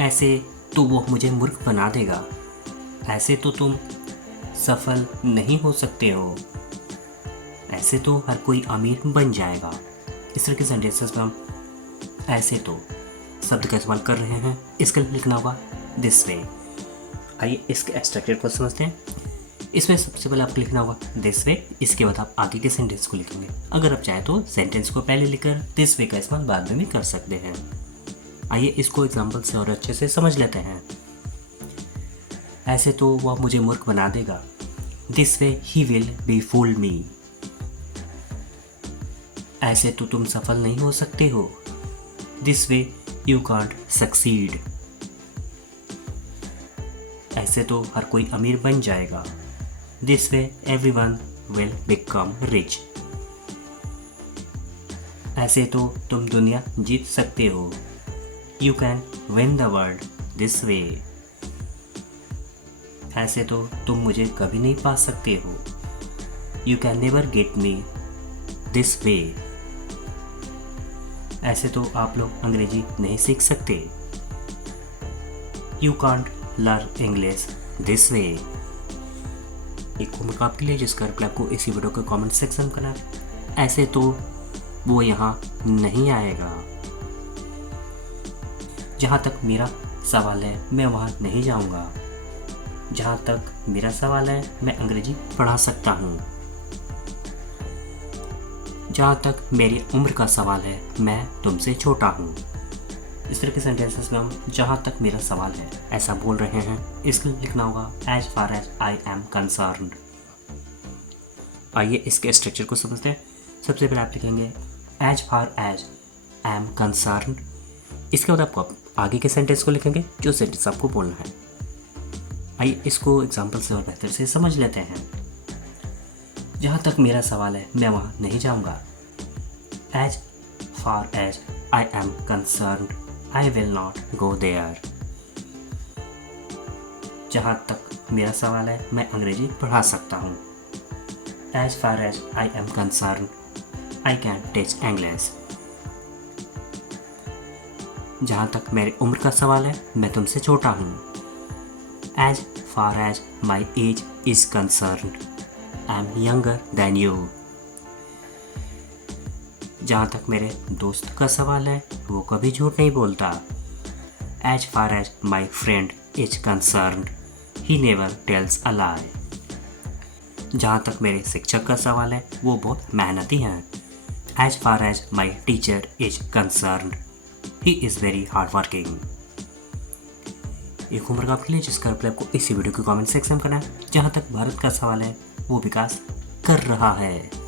ऐसे तो वो मुझे मूर्ख बना देगा। ऐसे तो तुम सफल नहीं हो सकते हो। ऐसे तो हर कोई अमीर बन जाएगा। इस तरह के सेंटेंसेस में हम ऐसे तो शब्द का इस्तेमाल कर रहे हैं। इसके लिए लिखना होगा दिस वे। आइए इसके स्ट्रक्चर को समझते हैं। इसमें सबसे पहले आपको लिखना होगा दिस वे, इसके बाद आप आगे के सेंटेंस को लिखेंगे। अगर आप चाहे तो सेंटेंस को पहले लिखकर दिस वे का इस्तेमाल बाद में भी कर सकते हैं। आइए इसको एग्जाम्पल से और अच्छे से समझ लेते हैं। ऐसे तो वह मुझे मूर्ख बना देगा। This way he will be fool me. ऐसे तो तुम सफल नहीं हो सकते हो। This way you can't succeed. ऐसे तो हर कोई अमीर बन जाएगा। This way everyone will become rich. ऐसे तो तुम दुनिया जीत सकते हो। You can win the world this way. ऐसे तो तुम मुझे कभी नहीं पा सकते हो। You can never get me this way. ऐसे तो आप लोग अंग्रेजी नहीं सीख सकते। You can't learn English this way. एक होमवर्क आपके लिए जिसका रिप्लाई आपको इसी वीडियो के कमेंट सेक्शन में करना है। ऐसे तो वो यहाँ नहीं आएगा। जहाँ तक मेरा सवाल है मैं वहाँ नहीं जाऊँगा। जहाँ तक मेरा सवाल है मैं अंग्रेजी पढ़ा सकता हूँ। जहाँ तक मेरी उम्र का सवाल है मैं तुमसे छोटा हूँ। इस तरह के सेंटेंसेस में हम जहाँ तक मेरा सवाल है ऐसा बोल रहे हैं। इसके लिए लिखना होगा as far as I am concerned. आइए इसके स्ट्रक्चर को समझते हैं। सबसे पहले आप लिखेंगे as far as I am concerned. इसके बाद आपको आगे के सेंटेंस को लिखेंगे जो सेंटेंस आपको बोलना है। आइए इसको एग्जाम्पल से और बेहतर से समझ लेते हैं। जहाँ तक मेरा सवाल है मैं वहाँ नहीं जाऊँगा। As far as I am concerned I will not go there. जहाँ तक मेरा सवाल है मैं अंग्रेजी पढ़ा सकता हूँ। As far as I am concerned I can teach English. जहाँ तक मेरी उम्र का सवाल है मैं तुमसे छोटा हूँ। As far as my age is concerned I am younger than you. जहाँ तक मेरे दोस्त का सवाल है वो कभी झूठ नहीं बोलता। As far as my friend is concerned he never tells a lie. जहाँ तक मेरे शिक्षक का सवाल है वो बहुत मेहनती हैं। As far as my teacher is concerned he is very hard working. एक होमवर्क आपके लिए जिसका रिप्लाई आपको इसी वीडियो के कमेंट सेक्शन में करना है। जहाँ तक भारत का सवाल है वो विकास कर रहा है।